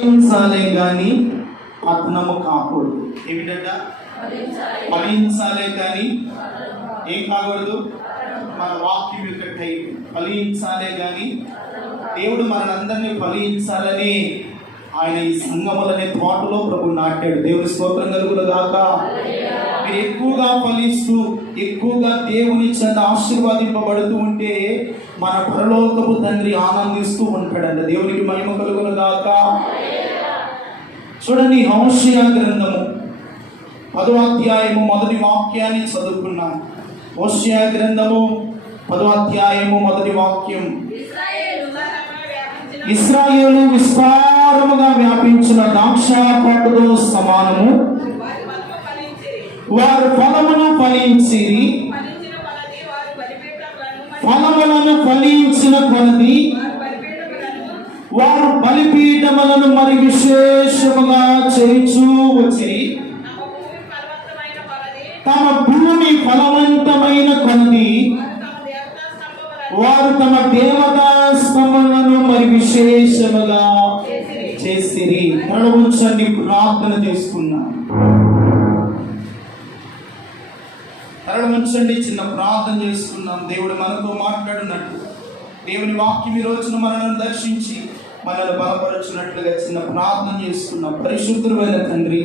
ఫలించాలే కానీ పతనము కాకూడదు. ఏమిటంట? ఫలించాలే కానీ ఏం కాకూడదు? మన వాక్యం యొక్క టైప్ ఫలించాలే కానీ దేవుడు మనందరినీ ఫలించాలని ఆయన ఈ సంగములనే తోటలో ప్రభు నాటాడు. దేవుని స్తోత్రం కలుగును గాక. మీరు ఎక్కువగా ఫలిస్తూ ఎక్కువగా దేవుని చేత ఆశీర్వాదింపబడుతూ ఉంటే మన పరలోకపు తండ్రి ఆనందిస్తూ ఉంటాడంట. దేవునికి మహిమ కలుగును గాక. చూడండి, హోషేయ గ్రంథము 10వ అధ్యాయము మొదటి వాక్యాన్ని చదువుకున్నాం. హోషేయ గ్రంథము 10వ అధ్యాయము మొదటి వాక్యం. ఇశ్రాయేలు విస్తారముగా వ్యాపించిన ద్రాక్ష తోటతో సమానము, వారు ఫలమును ఫలించిరి, ఫలములను ఫలించిన కొలది వారు బలిపీఠములను మరి విశేషముగా చేయించు వచ్చిరి. తమ భూమి ఫలవంతమైన కొలది వారు తమ దేవతా స్తంభములను మరి విశేషముగా చేసిరి. నడుముంచండి, ప్రార్థన చేసుకున్నాం. తరలించండి, చిన్న ప్రార్థన చేసుకున్నాం. దేవుడు మనతో మాట్లాడినట్టు దేవుని వాక్యం ఈ రోజున మనల్ని దర్శించి మనల్ని బలపరచున్నట్లుగా చిన్న ప్రార్థన చేసుకున్నాం. పరిశుద్ధుడైన తండ్రి,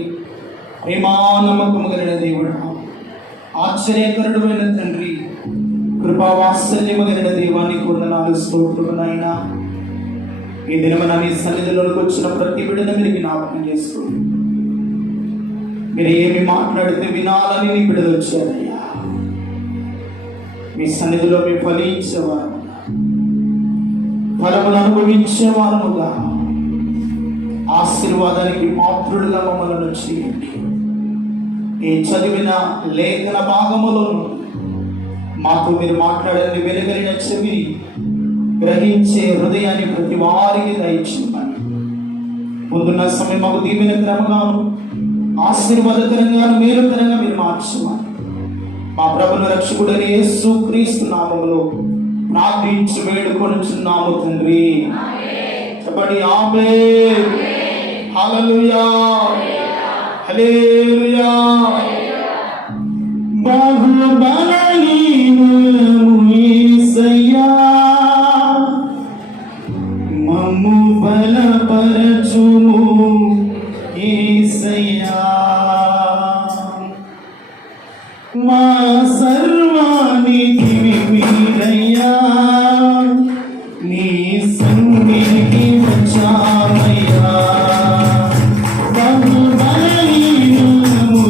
ప్రేమానమ్మకము కలిగిన దేవుడు, ఆశ్చర్యకరుడైన తండ్రి, కృపావాత్సల్యము కలిగిన దేవానికి వందనాలు, స్తోత్రములు నాయనా. ఈ దినమున నీ సన్నిధిలోకి వచ్చిన ప్రతి బిడ్డను మీరు జ్ఞాపకం చేసుకోండి. మీరు ఏమి మాట్లాడితే వినాలని నీ బిడ్డలు వచ్చారయ్యా. మీ సన్నిధిలో మీ ఫలించేవారు, ఫలములు అనుభవించేవారముగా, ఆశీర్వాదానికి పాత్రులుగా మమ్మల్ని చేయండి. ఈ చదివిన లేఖన భాగములోను మాతో మీరు మాట్లాడండి. వెలుగలిగిన చెవిని, గ్రహించే హృదయాన్ని ప్రతి వారికి దయచేయమని. ముందున్న సమయం మాకు దీవెనకరంగాను ఆశీర్వాదకరంగాను మేలుకరంగా మీరు మార్చమని మా ప్రభువును రక్షకుడైన యేసుక్రీస్తు నామములో ప్రార్థించి వేడుకొనుచున్నాము తండ్రి. చెప్పండి, ఆమేన్. హల్లెలూయా, హల్లెలూయా. బహుబలహీనులము యేసయ్యా, మమ్ము బలపరచుము యేసయ్యా. మా సర్వానికి మీరయ్యా, నీ సన్నిధికి వచ్చామయ్యా. బహుబలహీనులము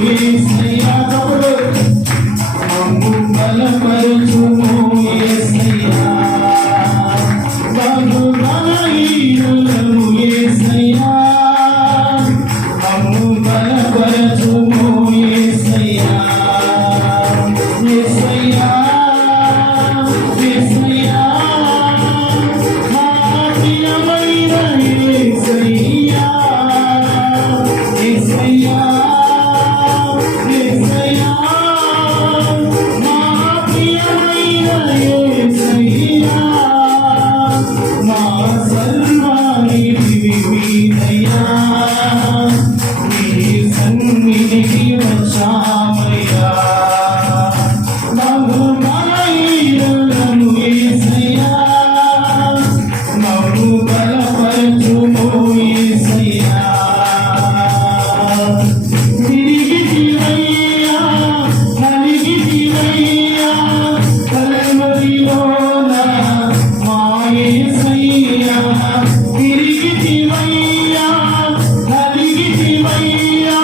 యేసయ్యా, మమ్ము బలపరచుము యేసయ్యా. బహుబలహీనులము యేసయ్యా, మమ్ము బలపరచుము యేసయ్యా. యేసయ్యా, యేసయ్యా, మా ప్రియమైన యేసయ్యా. యేసయ్యా, యేసయ్యా, మా ప్రియమైన యేసయ్యా. మా సర్వానికి మీరయ్యా, నీ సన్నిధికి వచ్చామయ్యా. బహుబలహీనులము యేసయ్యా, మమ్ము బలపరచుము యేసయ్యా. తిరిగితివయ్యా, కలిగితివయ్యా, కల్వరిలోన మా యేసయ్యా. తిరిగితివయ్యా, కలిగితివయ్యా,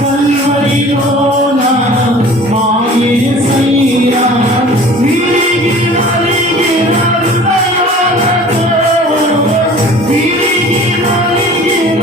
కల్వరిలోన మా యేసయ్యా. విరిగి నలిగిన హృదయాలతో, విరిగి నలిగిన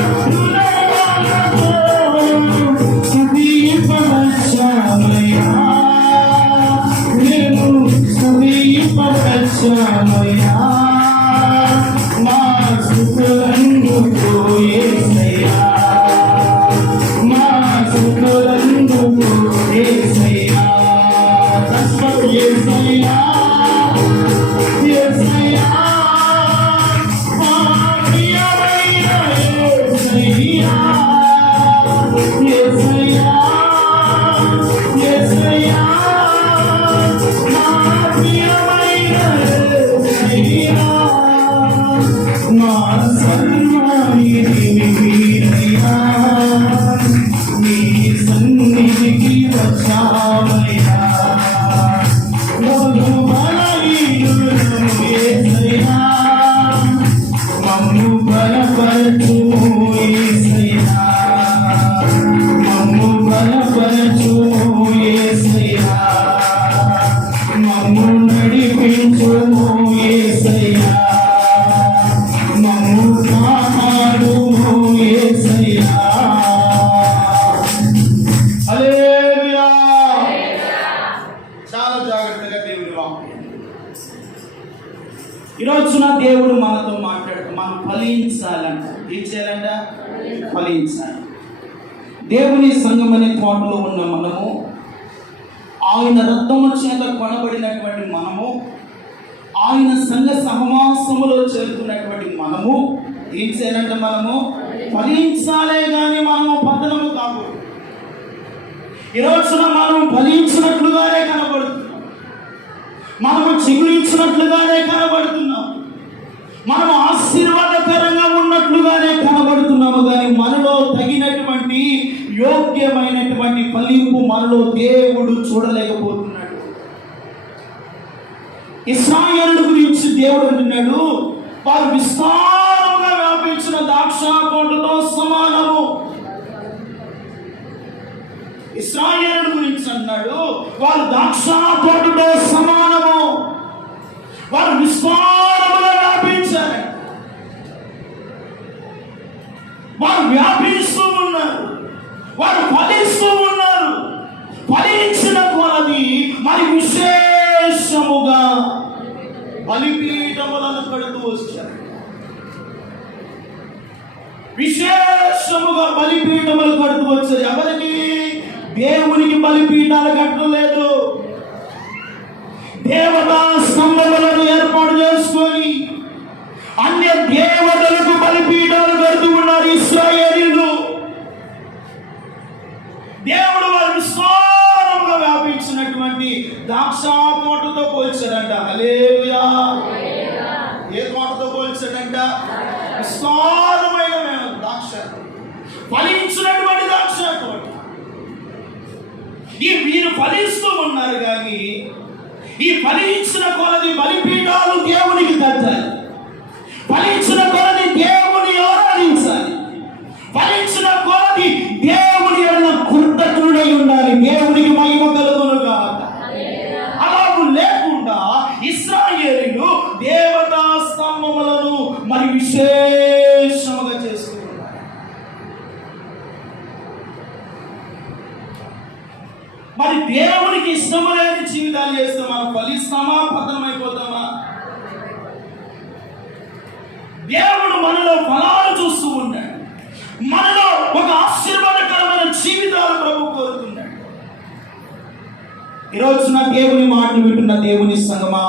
దేవుడు మనతో మనం ఫలించాలంట. ఏం చేయాలంట? ఫలించాలి. దేవుని సంఘం అనే తోటలో ఉన్న మనము, ఆయన రక్తము చేత కొనబడినటువంటి మనము, ఆయన సంఘ సహవాసములో చేరుతున్నటువంటి మనము ఏం చేయాలంటే మనము ఫలించాలే కానీ మనము పతనము కాకూడదు. ఈరోజున మనం ఫలించినట్లుగానే కనబడుతున్నాం, మనము చిగురించినట్లుగానే కనబడుతున్నాం, మనము ఆశీర్వాదకరంగా ఉన్నట్లుగానే కనబడుతున్నాము. కానీ మనలో తగినటువంటి యోగ్యమైనటువంటి ఫలింపు మనలో దేవుడు చూడలేకపోతున్నాడు. ఇశ్రాయేలు గురించి దేవుడు అంటున్నాడు, వారు విస్తారంగా వ్యాపించిన ద్రాక్ష తోటతో సమానము. ఇశ్రాయేలు గురించి అన్నాడు, వారు ద్రాక్ష తోటతో సమానము. వారు విస్తారముగా వ్యాపించారు, వారు వ్యాపిస్తూ ఉన్నారు, వారు ఫలిస్తూ ఉన్నారు. ఫలించిన కొలది మరి విశేషముగా బలిపీఠములను కడుతూ వచ్చారు. విశేషముగా బలిపీఠములు కడుతూ వచ్చారు. ఎవరికి? దేవునికి బలిపీఠాలు కట్టలేదు. దేవతా స్తంభములను ఏర్పాటు చేసుకొని అన్య దేవతలకు బలిపీఠాలు కడుతూ ఉన్నారు ఇశ్రాయేలీయులు. దేవుడు వారు విస్తారంగా వ్యాపించినటువంటి ద్రాక్ష తోటతో పోల్చాడంట. హల్లెలూయా. ఏ తోటతో పోల్చాడంట? విస్తారమైన ద్రాక్ష, ఫలించినటువంటి ద్రాక్ష తోట. వీరు ఫలిస్తూ ఉన్నారు, కానీ ఈ ఫలించిన కొలది బలిపీఠాలు దేవునికి కట్టాలి, ఫలించిన కొలది దేవుని ఆరాధించాలి, ఫలించిన కొలది దేవుని ఎడల కృతజ్ఞుడై ఉండాలి. దేవునికి మహిమ కలుగును గాక. అలాగూ లేకుండా ఇశ్రాయేలీయులు దేవతా స్తంభములను మరి విశేషముగా చేసుకున్నారు. మరి దేవునికి ఇష్టము లేని జీవితాలు చేస్తే మనం ఫలిస్తామా, పతనమైపోతామా? దేవుడు మనలో ఫలాలు చూస్తూ ఉంటాడు, మనలో ఒక ఆశీర్వాదకరమైన జీవితాలు ప్రభు కోరుతున్నాడు. ఈరోజున దేవుని మాటలు వింటున్న దేవుని సంగమా,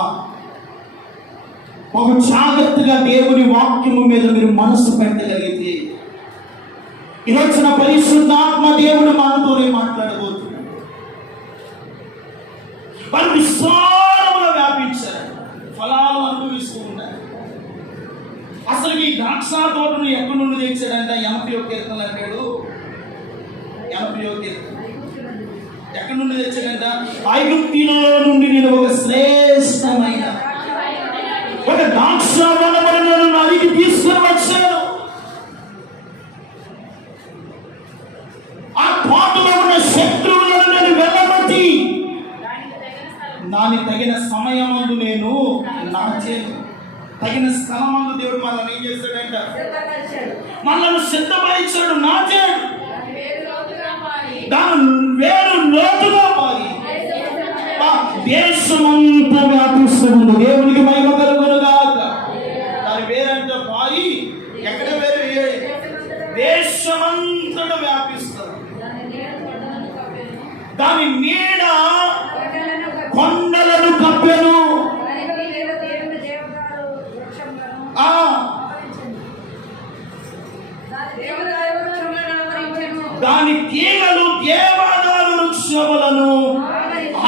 ఒక జాగ్రత్తగా దేవుని వాక్యము మీద మీరు మనసు పెట్టగలిగితే ఈరోజున పరిశుద్ధాత్మ దేవుడు మనతోనే మాట్లాడబోతున్నాడు. వాళ్ళు విస్తారముగా వ్యాపించారు, ఫలాలు అనుభవిస్తూ ఉన్నారు. అసలు ఈ ద్రాక్ష తోటను ఎక్కడి నుండి తెచ్చాడంట? 81 కీర్తనలు అంటాడు. 81 కీర్తన ఎక్కడి నుండి తెచ్చాడంట? ఐగుప్తులో నుండి నేను ఒక శ్రేష్టమైన ఒక ద్రాక్ష వనములను నదికి తీసుకొని వచ్చాను. ఆ తోటలో ఉన్న శత్రువులను నేను వెళ్ళబట్టి దాని తగిన సమయమందు నేను నాచేను. తగిన స్థలమందు దేవుడు మనల్ని ఏం చేస్తాడంట? మనల్ని సిద్ధపరిచాడు, నాచాడు. దాని వేరు లోతుగా మారి దేశమంతా వ్యాపిస్తుంది. దేవునికి మహిమ కలుగును గాక. దాని వేరంట మారి ఎక్కడ వేరు? దేశమంతటా వ్యాపిస్తుంది. దాని నీడ కొండలను కప్పెను. దాని తీగలు దేవదారు వృక్షములను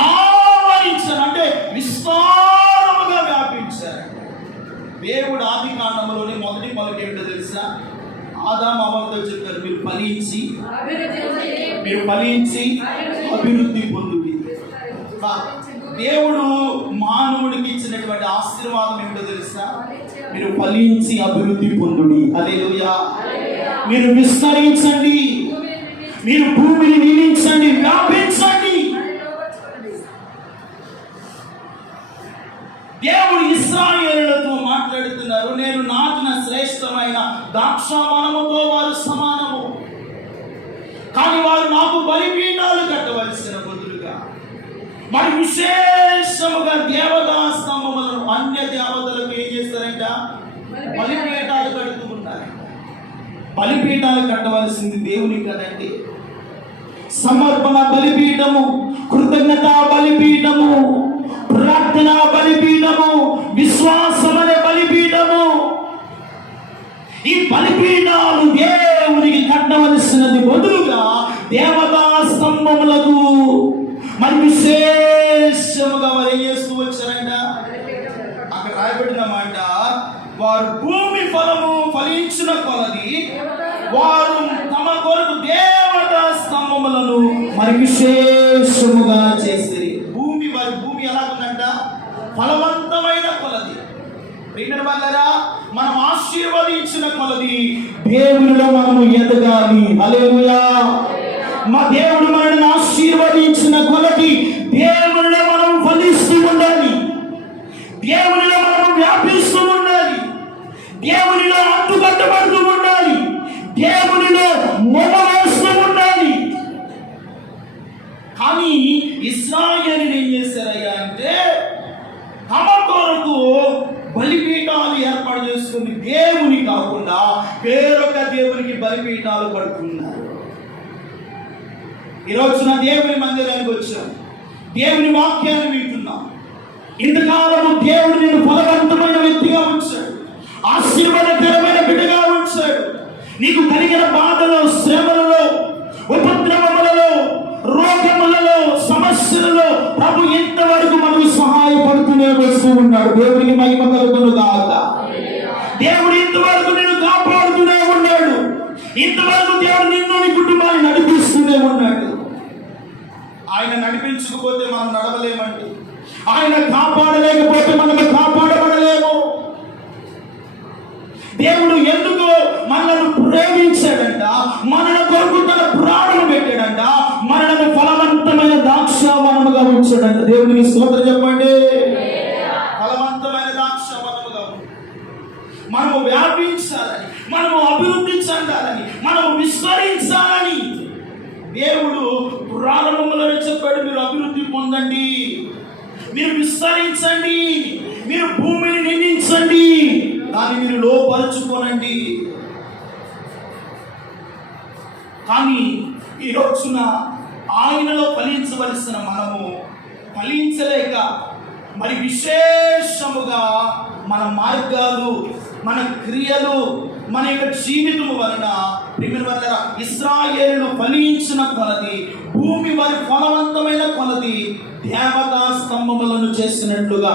ఆవరించారు, అంటే విస్తారముగా వ్యాపించారు. దేవుడు ఆది కాండములోని మొదటి పలుకు ఏమిటో తెలుసా? ఆదాము అవ్వతో చెప్పారు, మీరు ఫలించి అభివృద్ధి పొందుడి. దేవుడు మానవుడికి ఇచ్చినటువంటి ఆశీర్వాదం ఏమిటో తెలుసా? మీరు ఫలించి అభివృద్ధి పొందుడి. హల్లెలూయా. మీరు విస్తరించండి, మీరు భూమిని నిందించండి, వ్యాపించండి. దేవుడు ఇశ్రాయేలులతో మాట్లాడుతున్నారు, నేను నాటిన శ్రేష్టమైన ద్రాక్షవనముతో వారు సమానము, కానీ వారు నాకు బలిపీఠాలు కట్టవలసిన బదులుగా మరి విశేషముగా దేవతా స్తంభములను అన్య దేవతలకు ఏం చేస్తారంట? బలిపీఠాలు కట్టవలసింది దేవుని కదండి. సమర్పణ బలిపీఠము, కృతజ్ఞత బలిపీఠము, ప్రార్థన బలిపీఠము, విశ్వాసం అనే బలిపీఠము. ఈ బలిపీఠాలు దేవునికి కట్టవలసినది బదులుగా దేవతా స్తంభములకు మరి విశేషముగా వారు ఏం చేస్తూ వచ్చారంట? అక్కడ రాయబడిన మాట, వారు భూమి ఫలము ఫలించిన కొలది వారు తమ కొరకు దేవతా స్తంభములను మరి విశేషముగా చేసిరి. వారి భూమి ఎలా ఉందంట? ఫలవంతమైన కొలది. ప్రియమైన వాళ్ళారా, మనం ఆశీర్వదించిన కొలది దేవునిలో మనము ఎదగాలి. హల్లెలూయా. మా దేవుడు మనల్ని ఆశీర్వదించిన కొలది దేవునిలో మనం ఫలిస్తూ ఉండాలి, దేవునిలో మనం వ్యాపిస్తూ ఉండాలి, దేవునిలో అడ్డుకట్టబడుతూ ఉండాలి, దేవునిలో మొదవేస్తూ ఉండాలి. కానీ ఇశ్రాయేలీయులు ఏం చేశారయ్యా అంటే, తమ కొరకు బలిపీఠాలు ఏర్పాటు చేసుకుని దేవుని కాకుండా వేరొక దేవునికి బలిపీఠాలు కడుతున్నారు. ఈరోజున దేవుని మందిరానికి వచ్చాం, దేవుని వాక్యాన్ని వింటున్నాం. ఇంతకాలము దేవుడు నేను ఫలవంతమైన వ్యక్తిగా ఉంచాడు, ఆశీర్వాదకరమైన బిడ్డగా ఉంచాడు. నీకు కలిగిన బాధలో, శ్రమలలో, ఉపద్రవములలో, రోగములలో, సమస్యలలో ప్రభు ఇంతవరకు మనకు సహాయపడుతూనే వస్తూ ఉన్నాడు. దేవునికి మహిమ కలుగును గాక. దేవుడు ఇంతవరకు నేను కాపాడుతూనే ఉన్నాడు. ఇంతవరకు దేవుడు నిన్ను, నీ కుటుంబాన్ని నడిపిస్తూనే ఉన్నాడు. ఆయన నడిపించకపోతే మనం నడవలేమండి. ఆయన కాపాడలేకపోతే మనము కాపాడబడలేము. దేవుడు ఎందుకు మనల్ని ప్రేమించాడంట? మనల కొరకు తన ప్రాణం పెట్టాడంట. మనలను ఫలవంతమైన ద్రాక్షావనముగా ఉంచాడంట. దేవునికి స్తోత్రం చెప్పండి. ఫలవంతమైన ద్రాక్షావనముగా మనము వ్యాపించాలని, మనము అభివృద్ధి చెందాలని, మనము విస్తరించాలని దేవుడు ప్రారంభంలోనే చెప్పాడు. మీరు అభివృద్ధి పొందండి, మీరు విస్తరించండి, మీరు భూమిని నిందించండి, దాన్ని మీరు లోపరుచుకోనండి. కానీ ఈ రోజున ఆయనలో ఫలించవలసిన మనము ఫలించలేక మరి విశేషముగా మన మార్గాలు, మన క్రియలు, మన యొక్క జీవితం వలన ఇశ్రాయేలును ఫలించిన కొలది, భూమి వారి ఫలవంతమైన కొలది దేవతా స్తంభములను చేసినట్లుగా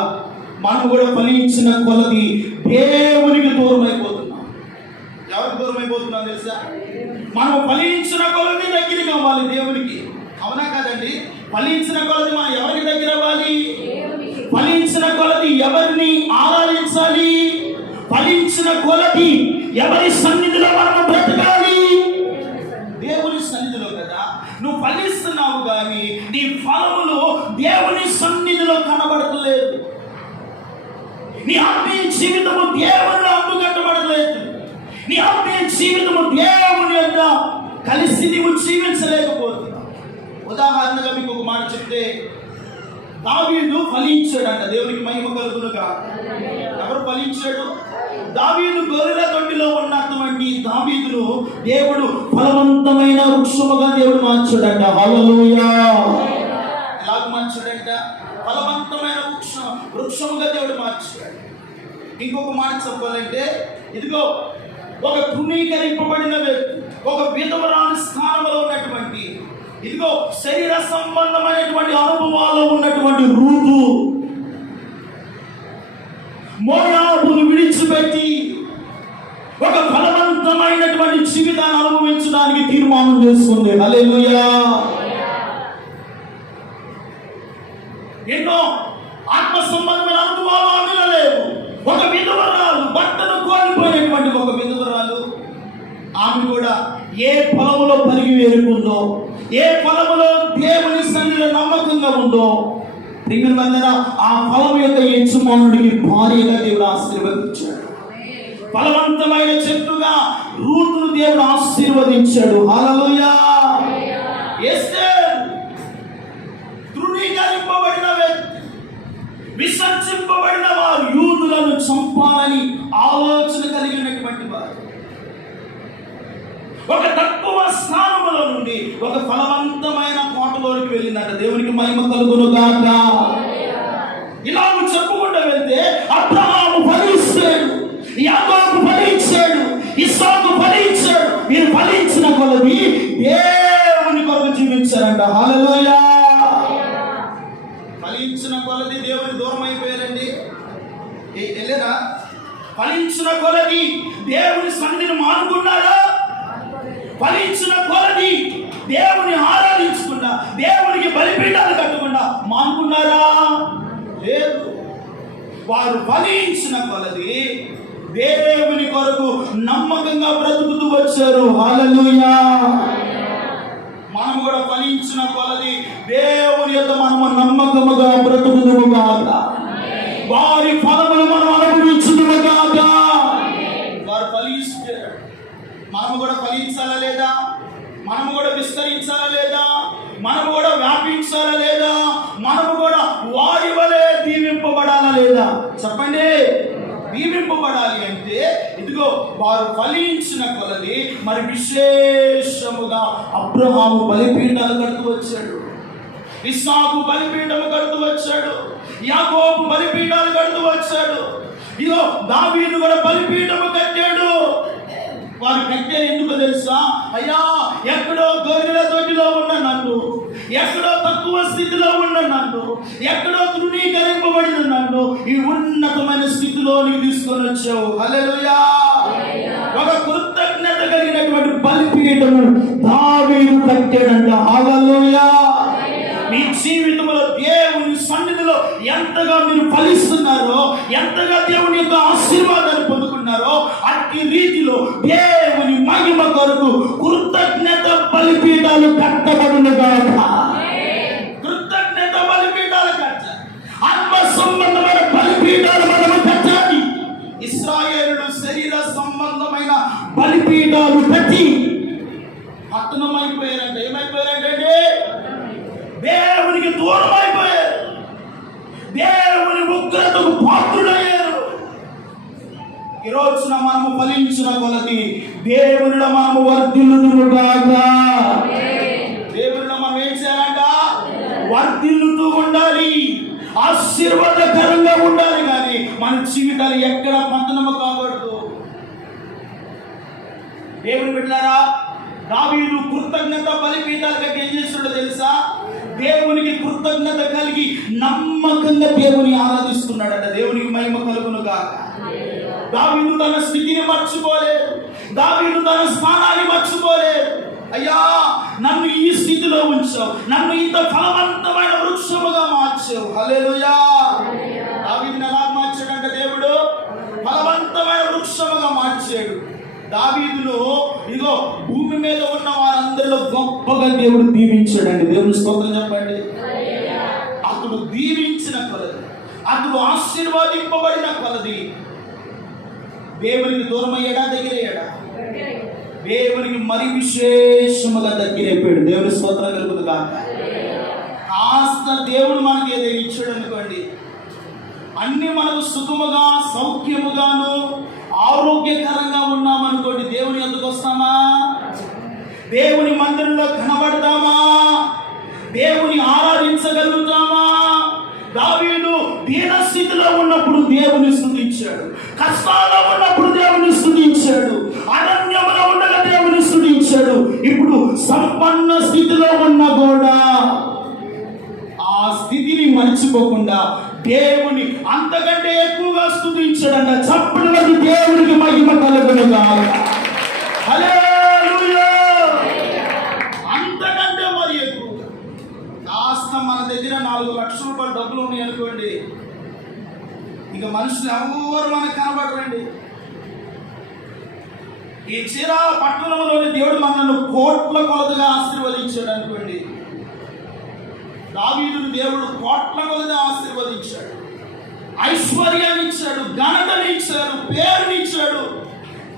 మనం కూడా ఫలించిన కొలది దేవునికి దూరం అయిపోతున్నాం. ఎవరికి దూరం అయిపోతున్నాం తెలుసా? మనం ఫలించిన కొలది దగ్గర కావాలి దేవునికి. అవునా కాదండి? ఫలించిన కొలది మనం ఎవరికి దగ్గర అవ్వాలి? ఫలించిన కొలది ఎవరిని ఆరాధించాలి? ఫలించిన కొలది ఎవరి సన్నిధిలో మనం బ్రతకాలి? దేవుని సన్నిధిలో కదా. నువ్వు ఫలిస్తున్నావు కానీ నీ ఫలములు దేవుని సన్నిధిలో కనబడతలేదు. నీ ఆత్మీయ జీవితము దేవునిలో అడ్డుకట్టబడలేదు. నీ ఆత్మీయ జీవితము దేవుని యొక్క కలిసి నీవు జీవించలేకపోతున్నావు. ఉదాహరణగా మీకు ఒక మాట చెప్తే, దావీదు ఫలించాడంట. దేవునికి మహిమ కలుగునుగా. ఎవరు ఫలించాడు? దావీదు గొర్రెల దొడ్డిలో ఉన్నటువంటి దావీదును దేవుడు ఫలవంతమైన వృక్షముగా దేవుడు మార్చాడంట. హల్లెలూయా. ఎలాగ మార్చాడంట? ఫలవంతమైన వృక్షముగా దేవుడు మార్చాడు. ఇంకొక మాట చెప్పాలంటే, ఇదిగో ఒక తృణీకరింపబడిన వ్యక్తి, ఒక విధవరాని స్థానంలో ఉన్నటువంటి, ఇదిగో శరీర సంబంధమైనటువంటి అనుభవాల్లో ఉన్నటువంటి రూతు మోయాబును విడిచిపెట్టి ఒక ఫలవంతమైనటువంటి జీవితాన్ని అనుభవించడానికి తీర్మానం చేసుకుంది. హల్లెలూయా. ఎన్నో ఆత్మ సంబంధమైన అనుభవాలు ఆమెలో లేవు. ఒక విధవరాలు, భర్తను కోల్పోయినటువంటి ఒక విధవరాలు, ఆమె కూడా ఏ ఫలములో పరిగి వేరుకుందో, ఏ ఫలములో దేవుని సన్నిధిలో నమ్మకంగా ఉందో, ఆ ఫలం యొక్క యజమానుడికి భార్యగా దేవుడు ఆశీర్వదించాడు. ఫలవంతమైన చెట్టుగా రూతును దేవుడు ఆశీర్వదించాడు. హల్లెలూయా. ఎస్తేర్ తృణీకరింపబడిన వ్యక్తి, విసర్జింపబడిన వారు, యూదులను చంపాలని ఆలోచన కలిగినటువంటి వారు, ఒక తక్కువ స్థానములో నుండి ఒక ఫలవంతమైన కోటలోనికి వెళ్ళిందట. దేవునికి మహిమ కలుగును గాక. ఇలా చెప్పుకుంటూ వెళ్తే అబ్రహాము ఫలించాడు, యాకోబు ఫలించాడు, ఇస్సాకు ఫలించాడు. మీరు ఫలించిన కొలది దేవుని కొరకు జీవించారంట. హల్లెలూయా. ఫలించిన కొలది దేవుని దూరం అయిపోయారండి. లేదా ఫలించిన కొలది దేవుని సన్నిధిని మానుకున్నారా? ఫలించిన కొలది దేవుని ఆరాధించకుండా, దేవునికి బలిపీఠాలు కట్టకుండా మానుకున్నారా? లేదు. వారు ఫలించిన కొలది దేవుని కొరకు నమ్మకంగా బ్రతుకుతూ వచ్చారు. హల్లెలూయా. మనం కూడా ఫలించిన కొలది దేవుని యొక్క మనము నమ్మకముగా బ్రతుకుదుము గాక. వారి ఫలములు మనం అనుభవించుదుము గాక. వారు ఫలిస్తే మనము కూడా ఫలించాలా లేదా? మనము కూడా విస్తరించాలా లేదా? మనము కూడా వ్యాపించాలా లేదా? మనము కూడా వారి వలె దీవింపబడాలా లేదా? చెప్పండి. దీవింపబడాలి అంటే ఇదిగో వారు ఫలించిన కొలది మరి విశేషముగా అబ్రహాము బలిపీఠాలు కడుతూ వచ్చాడు, ఇస్సాకు బలిపీఠము కడుతూ వచ్చాడు, యాకోబు బలిపీఠాలు కడుతూ వచ్చాడు. ఇదిగో దావీదు కూడా బలిపీఠము కట్టాడు. వారు కట్టారు ఎందుకు తెలుసా? అయ్యా, ఎక్కడో గొర్రెల తోటిలో ఉన్న నన్ను, ఎక్కడో తక్కువ స్థితిలో ఉన్న నన్ను, ఎక్కడో తృణీకరింపబడిన నన్ను ఈ ఉన్నతమైన స్థితిలోనికి తీసుకొని వచ్చావు. హల్లెలూయా. ఒక కృతజ్ఞత కలిగినటువంటి బలిపీఠము దావీదు కట్టాడంట. హల్లెలూయా. మీ జీవితంలో దేవుని సన్నిధిలో ఎంతగా మీరు ఫలిస్తున్నారో, ఎంతగా దేవుని యొక్క ఆశీర్వాదాన్ని పొందుకున్నారో, అట్టి రీతిలో దేవుని మహిమ కొరకు కృతజ్ఞత బలిపీఠాలు కట్టబడును గాక. కృతజ్ఞత బలిపీఠాలు కట్టాలి. ఆత్మ సంబంధమైన బలిపీఠాలు మనము కట్టాలి. ఇశ్రాయేలులు శరీర సంబంధమైన బలిపీఠాలు కట్టి పట్టణమైపోయారంటే ఏమైపోయారంటే దేవునికి దూరం అయిపోయారు, దేవుని ఉగ్రతకు పాత్రులయ్యారు. ఈ రోజున మనము ఫలించిన కొలది దేవునిలో మనము వర్ధిల్లుదుము గాక. దేవునిలో మనం ఏం చేయాలంట? వర్ధిల్లుతూ ఉండాలి, ఆశీర్వాదకరంగా ఉండాలి. కానీ మన జీవితాలు ఎక్కడ పతనము కాకూడదు. దేవుని బిడ్డలారా, దావీదు కృతజ్ఞత బలిపీఠాలు కట్టి ఏం చేస్తున్నాడో తెలుసా? దేవునికి కృతజ్ఞత కలిగి నమ్మకంగా దేవుని ఆరాధిస్తున్నాడట. దేవునికి మహిమ కలుగును గాక. దావీదు తన స్థితిని మర్చిపోలేదు, దావీదు తన స్థానాన్ని మర్చిపోలేదు. అయ్యా, నన్ను ఈ స్థితిలో ఉంచావు, నన్ను ఇంత ఫలవంతమైన వృక్షముగా మార్చావు. హల్లెలూయా. దావీదుని ఎలా మార్చాడంట? దేవుడు ఫలవంతమైన వృక్షముగా మార్చాడు. దావీదును ఇదిగో భూమి మీద ఉన్న వారందరిలో గొప్పగా దేవుడు దీవించాడండి. దేవుని స్తోత్రం చెప్పండి. అతడు దీవించిన కొలది, అతడు ఆశీర్వాదింపబడిన కొలది దేవునికి దూరం అయ్యాడా, దగ్గరయ్యాడా? దేవునికి మరి విశేషముగా దగ్గరైపోయాడు. దేవుని స్తోత్రం కలుగును గాక. కాస్త దేవుడు మనకి ఏదైనా ఇచ్చాడు అనుకోండి, అన్ని మనకు సుఖముగా సౌఖ్యముగాను ఆరోగ్యకరంగా ఉన్నామనుకోండి, దేవుని ఎందుకు వస్తామా? దేవుని మందిరంలో కనబడతామా? దేవుని ఆరాధించగలుగుతామా? దావీదు దీనస్థితిలో ఉన్నప్పుడు దేవుని స్తుతించాడు, కష్టాల్లో ఉన్నప్పుడు దేవుని స్తుతించాడు, అరణ్యములో ఉండగా దేవుని స్తుతించాడు. ఇప్పుడు సంపన్న స్థితిలో ఉన్నా కూడా ఆ స్థితిని మర్చిపోకుండా దేవుని అంతకంటే ఎక్కువగా స్తుతించాడంట. చప్పటి వరకు దేవునికి మహిమ కలుగును గాక. హల్లెలూయా. అంతకంటే మరి ఎక్కువ. కాస్త మన దగ్గర 4 లక్షల రూపాయలు డబ్బులు ఉన్నాయి అనుకోండి, ఇక మనుషులు ఎవరు మనకు కనబడరండి. ఈ చీరాల పట్టణంలోని దేవుడు మనల్ని కోట్ల కొలదిగా ఆశీర్వదించాడు అనుకోండి. దావీదును దేవుడు కోట్ల కొలదిగా ఆశీర్వదించాడు, ఐశ్వర్యాన్ని ఇచ్చాడు, ఘనతని ఇచ్చాడు, పేరునిచ్చాడు,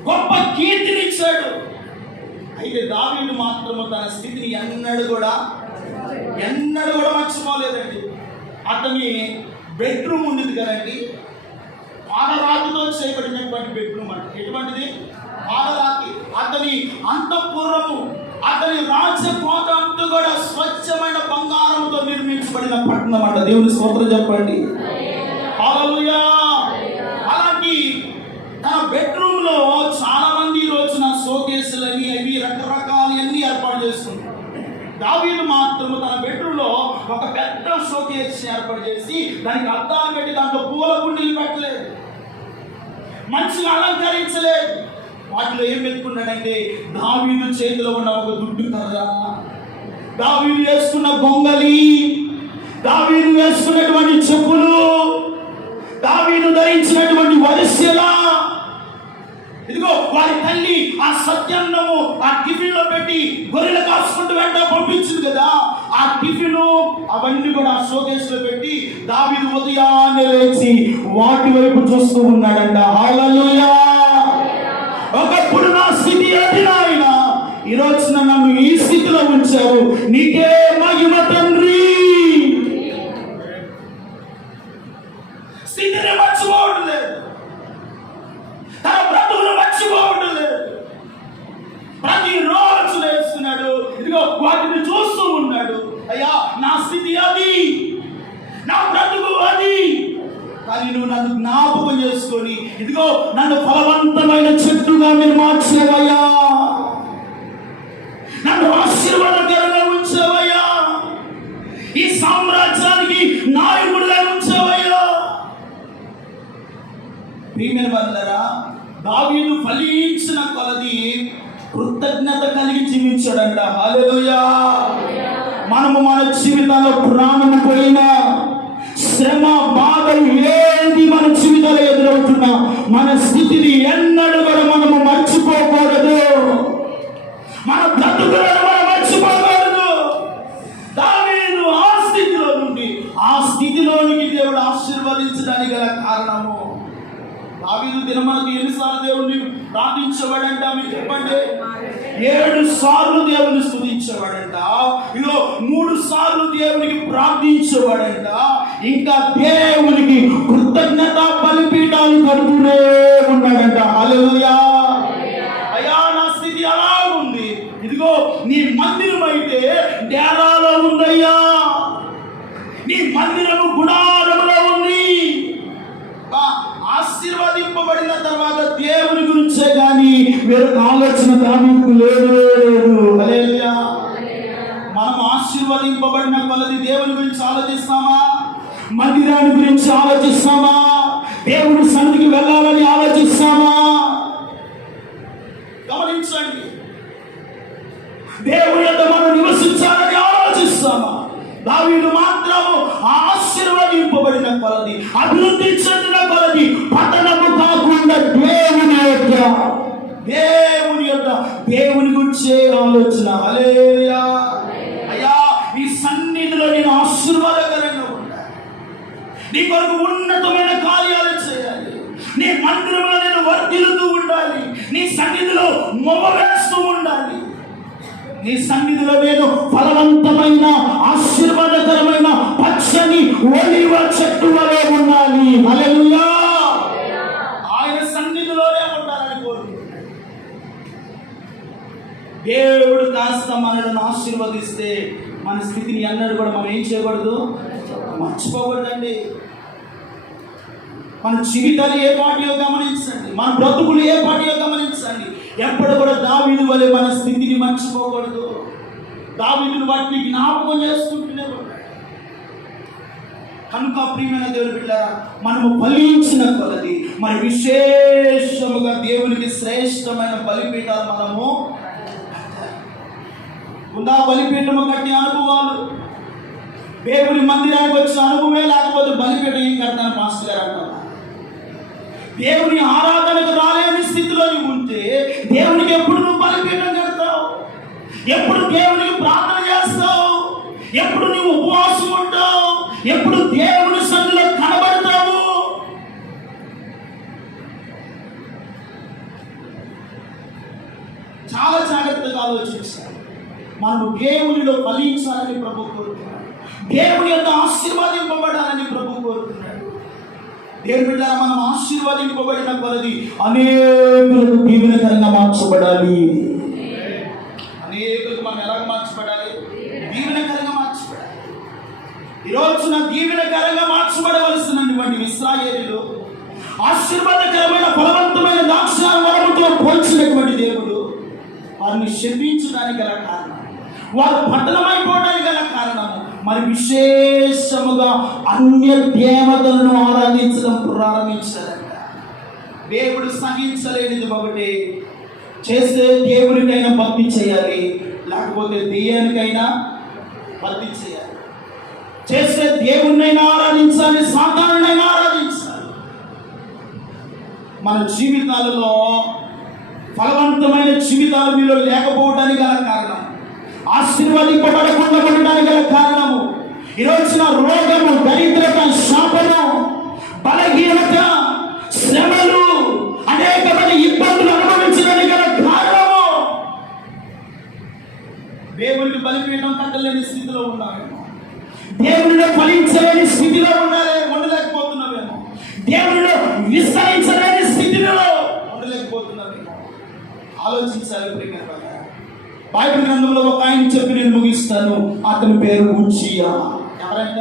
గొప్ప కీర్తినిచ్చాడు. అయితే దావీదు మాత్రము తన స్థితిని ఎన్నడూ కూడా మర్చిపోలేదండి. అతని బెడ్రూమ్ ఉండేది కదండి, పాలరాతితో చేయబడినటువంటి బెడ్రూమ్. అంటే ఎటువంటిది? పాలరాతి. అతని అంతఃపురము, అతని రాజకోట అంతా కూడా స్వచ్ఛమైన బంగారంతో నిర్మించబడిన పట్టణం అంట. దేవుని స్తోత్రం చెప్పండి. హల్లెలూయా. అలాంటి తన బెడ్రూమ్ లో చాలా మంది ఈ రోజున షోకేసులని అవి రకరకాలన్నీ ఏర్పాటు చేస్తున్నారు. దావీదు మాత్రం తన బెడ్రూమ్ లో ఒక పెద్ద షోకేస్ ఏర్పాటు చేసి దానికి అద్దాలు పెట్టి దాంట్లో పూల కుండీలు పెట్టలేదు, మంచిగా అలంకరించలేదు. వాటిలో ఏం పెట్టుకున్నాడంటే దావీదు చేతిలో ఉన్న ఒక దుడ్డు కర్ర, దావీదు వేసుకున్న గొంగలి, దావీదు వేసుకున్నటువంటి చెప్పులు, దావీదు ధరించినటువంటి వరిసెల, ఇదిగో వారి తల్లి ఆ సత్యాన్నము ఆ టిఫిన్ లో పెట్టి గొర్రెలు కాసుకుంటూ వెంట పంపించింది కదా, ఆ టిఫిన్ అవన్నీ కూడా ఆ షోకేస్ లో పెట్టి దావీదు ఉదయాన్నే లేచి వాటి వైపు చూస్తూ ఉన్నాడంట. హల్లెలూయా. ఒకప్పుడు నా స్థితి అది నాయన, ఈ రోజున నన్ను ఈ స్థితిలో ఉంచావు, నీకే మహిమ తండ్రి. స్థితిని మర్చిపోవడం లేదు, తన బ్రతుకును మర్చిపోవడం లేదు. ప్రతిరోజు లేస్తున్నాడు, ఇదిగో వాటిని చూస్తూ ఉన్నాడు. అయ్యా నా స్థితి అది, నా బ్రతుకు అది, కానీ నువ్వు నన్ను జ్ఞాపకం చేసుకొని ఇదిగో నన్ను ఫలవంతమైన చెట్టుగా మీరు మార్చేవయ్యా, నన్ను ఆశీర్వాదకరంగా ఉంచేవయ్యా, ఈ సామ్రాజ్యానికి నాయకుడిగా ఉంచేవయ్యా. ప్రియమైన వారలారా, దావీదు ఫలించిన కొలది కృతజ్ఞత కలిగి జీవించాడంట. హల్లెలూయా. మనము మన జీవితాల్లో ప్రాణము పోయినా, శ్రమ బాధలు ఏది మన జీవితాలు ఎదురవుతున్నా, మన స్థితిని ఎన్నడూ కూడా మనము మర్చిపోకూడదు, మన బ్రతుకులను మనం మర్చిపోకూడదు. దావీదు ఆ స్థితిలో నుండి ఆ స్థితిలోనికి దేవుడు ఆశీర్వదించడానికి గల కారణము, దావీదు దినమునకు ఎన్నిసార్లు దేవుడిని ప్రార్థించేవాడంట మీరు చెప్పండి? 7 సార్లు దేవుని స్తుతించేవాడంట, ఇదో 3 సార్లు దేవునికి ప్రార్థించేవాడంట, ఇంకా దేవునికి కృతజ్ఞత బలిపీఠాలు కడుతూనే ఉన్నాడంట. హల్లెలూయా. అయ్యా నా స్థితి అలా ఉంది, ఇదిగో నీ మందిరం అయితే డేరాలో ఉందయ్యా, నీ మందిరము గుడారములో ఉంది. ఆశీర్వదింపబడిన తర్వాత దేవుని గురించే కానీ వేరొక ఆలోచన దావీదుకు లేదు. హల్లెలూయా. మనం ఆశీర్వదింపబడిన కొలది దేవుని గురించి ఆలోచిస్తామా? మందిరాన్ని గురించి ఆలోచిస్తామా? దేవుని సన్నిధికి వెళ్ళాలని ఆలోచిస్తామా? గమనించండి, దేవుని యొద్ద మనం నివసించాలని ఆలోచిస్తామా? దావీదు మాత్రము ఆశీర్వదింపబడిన కొలది, అభివృద్ధి చెందిన కొలది, పతనము కాకుండా దేవుని యొద్ద దేవుని గురించే ఆలోచన. హల్లెలూయా. అయ్యా నీ సన్నిధిలో నేను ఆశీర్వాదకరంగా ఉండాలి, నీ కొరకు ఉన్నతమైన కార్యాలు చేయాలి, నీ మందిరంలో నేను వర్ధిల్లుతూ ఉండాలి, నీ సన్నిధిలో మొవ వేస్తూ ఉండాలి, నీ సన్నిధిలో నేను ఫలవంతమైన ఆశీర్వాదకరమైన పచ్చని ఒలీవ చెట్టు వలె ఉండాలి. హల్లెలూయా. ఆయన సన్నిధిలోనే ఉండాలని కోరుకుంటున్నాడు. దేవుడు కాస్త మనలను ఆశీర్వదిస్తే మన స్థితిని అన్నది కూడా మనం ఏం చేయకూడదు, మర్చిపోకూడదండి. మన జీవితాలు ఏ పాటియో గమనించండి, మన బ్రతుకులు ఏ పాటియో గమనించండి. ఎప్పుడు కూడా దావీదు వలె మన స్థితిని మర్చిపోకూడదు. దావీదును వాటిని జ్ఞాపకం చేసుకుంటూనే ఉంటాడు. కనుక ప్రియమైన దేవుని బిడ్డలారా, మనము ఫలించిన కొలది మరి విశేషముగా దేవునికి శ్రేష్టమైన బలిపీఠాలు మనము ఉందా? బలిపీఠము కట్టిన అనుభవాలు, దేవుని మందిరానికి వచ్చిన అనుభవమే లేకపోతే బలిపీఠం ఏం కడతాను పాస్టర్ గారు అంటారు. దేవుని ఆరాధనకు రాలేని స్థితిలో నువ్వు ఉంటే దేవునికి ఎప్పుడు నువ్వు బలిపీఠం కడతావు? ఎప్పుడు దేవునికి ప్రార్థన చేస్తావు? ఎప్పుడు నువ్వు ఉపవాసం ఉంటావు? ఎప్పుడు దేవుని సన్నిధిలో కనబడతావు? చాలా జాగ్రత్తగా ఆలోచించాలి. మనము దేవునిలో ఫలించాలని ప్రభు కోరుతున్నాడు, దేవుని యొక్క ఆశీర్వాదింపబడాలని ప్రభు కోరుతున్నాడు. దేవుని బిడ్డలారా, మనం ఆశీర్వదింపబడిన కొలది అనేకులకు దీవెనకరంగా మార్చబడాలి. అనేకులకు మనం ఎలాగ మార్చబడాలి? దీవెనకరంగా మార్చబడాలి. ఈ రోజున దీవెనకరంగా మార్చబడవలసినటువంటి ఇశ్రాయేలీయులు ఆశీర్వాదకరమైన ఫలవంతమైన ద్రాక్షావరముతో పోల్చినటువంటి దేవుడు వారిని శపించడానికి గల కారణం, వారు పట్టణమైపోవడానికి గల కారణం, మరి విశేషముగా అన్య దేవతలను ఆరాధించడం ప్రారంభించారంట. దేవుడు సహించలేనిది ఒకటి, చేస్తే దేవునికైనా భక్తి చేయాలి, లేకపోతే దెయ్యానికైనా భక్తి చేయాలి. చేస్తే దేవుణ్ణైనా ఆరాధించాలి, సాతానునైనా ఆరాధించాలి. మన జీవితాలలో ఫలవంతమైన జీవితాలు మీలో లేకపోవడానికి గల కారణం, ఆశీర్వదింపబడకుండా ఉండడానికి గల కారణము, ఈరోజున రోగము, దరిద్రత, శాపము, బలహీనత, శ్రమలు, అనేకమైన ఇబ్బందులు అనుభవించడానికి గల కారణము దేవునికి బలిపీఠం కట్టలేని స్థితిలో ఉన్నామేమో, దేవునిలో ఫలించలేని స్థితిలో ఉండలేకపోతున్నామేమో, దేవునిలో విస్తరించలేని స్థితిలో ఉండలేకపోతున్నామేమో. ఆలోచించాలి ప్రియమైన బైబిల్ గ్రంథంలో ఒక ఆయన చెప్పి నేను ముగిస్తాను. అతని పేరు ఉజ్జియా. ఎవరంట?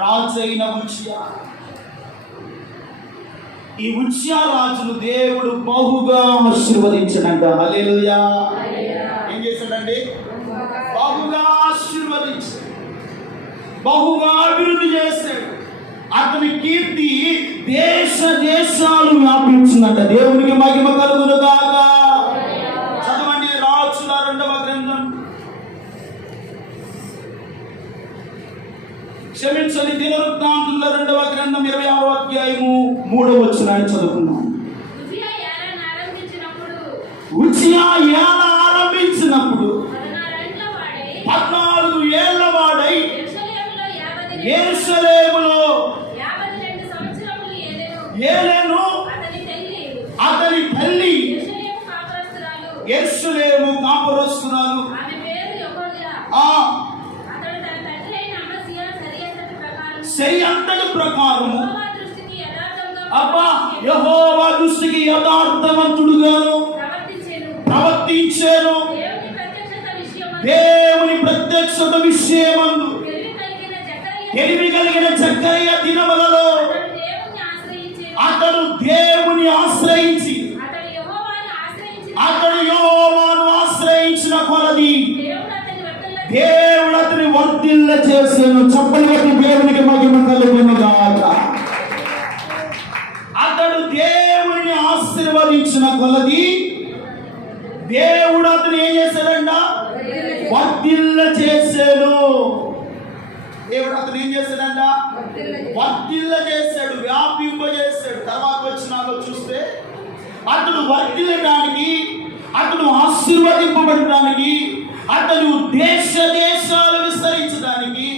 రాజు అయిన ఉజ్జియా. ఈ ఉజ్జియా రాజును దేవుడు బహుగా ఆశీర్వదించాడంట. హల్లెలూయా. ఏం చేశాడండి? బహుగా ఆశీర్వదించాడు, బహుగా అభివృద్ధి చేశాడు. అతని కీర్తి దేశ దేశాలు వ్యాపించిందంట. దేవునికి మహిమ కలుగును గాక. చదవండి రాజుల 2వ గ్రంథం, క్షమించండి, దినవృత్తాంతుల 2వ గ్రంథం 26వ అధ్యాయము 3వ వచనాన్ని చదువుకున్నాం. ఉజ్జియా ఏల ఆరంభించినప్పుడు 14 ఏళ్ల వాడై యెరూషలేములో 52 ఏలెను. అతని తల్లి యెరూషలేము కాపురస్తురాలు. సరి అంతటి ప్రకారము యెహోవా దృష్టికి యథార్థవంతుడుగాను ప్రవర్తించాను. దేవుని ప్రత్యక్షత విషయమందు తెలివి కలిగిన జక్కయ్య దినములలో అతడు దేవుని ఆశ్రయించి, అతడు యెహోవాను ఆశ్రయించిన కొలది దేవుడు అతని వర్ధిల్ల చేసాను. చప్పలి బట్టి దేవునికి మహిమ కలుగును గాక. అతడు దేవుని ఆశీర్వదించిన కొలది దేవుడు అతను ఏం చేశాడంట? వర్ధిల్ల చేశాడు. దేవుడు అతను ఏం చేశాడంట? వర్ధిల్ల చేశాడు, వ్యాపింపజేశాడు. తర్వాత వచ్చినాలో చూస్తే అతడు వర్ధిల్లడానికి, అతడు ఆశీర్వదింపబడడానికి, అతడు దేశ దేశాలు విస్తరించడానికి,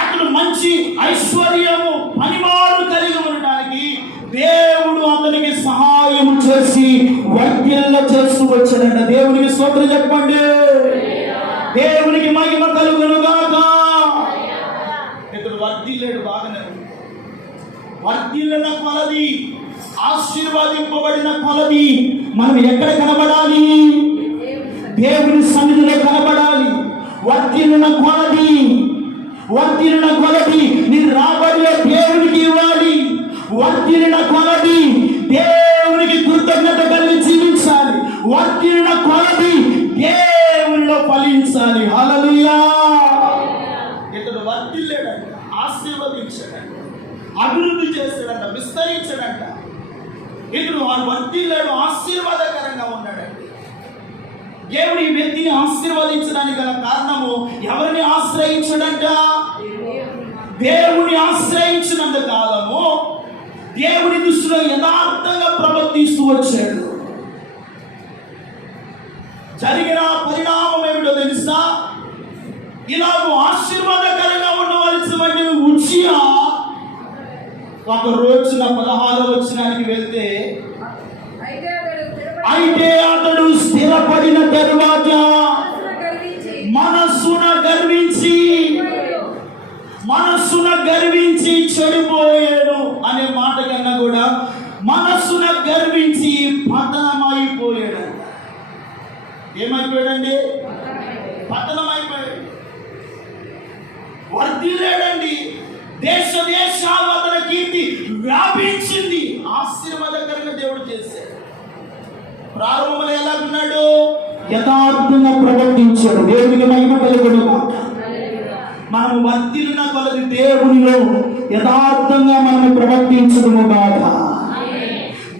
అతడు మంచి ఐశ్వర్యము, పనివాడు కలిగి ఉండడానికి దేవుడు అతనికి సహాయం చేసి వర్ధిల్ల చేస్తూ వచ్చాడంట. దేవునికి స్తోత్రం చెప్పండి. దేవునికి మహిమ కలుగును గాక. ఇతడు వర్ధిల్లాడు, బాగానే వర్ధిల్లిన కొలది, ఆశీర్వదింపబడిన కొలది మనం ఎక్కడ కనబడాలి? దేవుని సన్నిధిలో కనబడాలి. వర్ధిల్లిన కొలది, వర్ధిల్లిన కొలది నీ రాబడిలో దేవునికి ఇవ్వాలి. వర్ధిల్లిన కొలది దేవునికి కృతజ్ఞత కలిగి జీవించాలి. వర్ధిల్లిన కొలది దేవునిలో ఫలించాలి. హల్లెలూయా. ఇతడు వర్ధిల్లాడంట, ఆశీర్వదించాడంట, అభివృద్ధి చేశాడంట, విస్తరించాడంట. ఇతడు వర్ధిల్లాడు, ఆశీర్వాదకరంగా ఉన్నాడంట. దేవుడు ఈ వ్యక్తిని ఆశీర్వదించడానికి గల కారణము, ఎవరిని ఆశ్రయించడంట? దేవుని ఆశ్రయించినంత కాలము దేవుని దృష్టిలో యథార్థంగా ప్రవర్తిస్తూ వచ్చాడు. జరిగిన పరిణామం ఏమిటో తెలుసా? ఇలాగూ ఆశీర్వాదకరంగా ఉండవలసినటువంటి ఉజ్జియా ఒక రోజున 16వ వచనానికి వెళ్తే, అయితే అతడు స్థిరపడిన తరువాత మనస్సున గర్వించి చెడిపోయాడు అనే ఏమైపోయాడండి? పతనం అయిపోయాడు, వర్ధిల్లాడండి. దేశ దేశాలు అతని కీర్తి వ్యాపించింది. ఆశీర్వాదకరంగా దేవుడు చేశాడు. ప్రారంభంలో ఎలా ఉన్నాడు? యథార్థంగా ప్రవర్తించాడు. దేవునికి మహిమ కలుగును గాక. మనము వర్ధిల్లిన కొలది దేవునిలో యథార్థంగా మనము ప్రవర్తించుదుము గాక.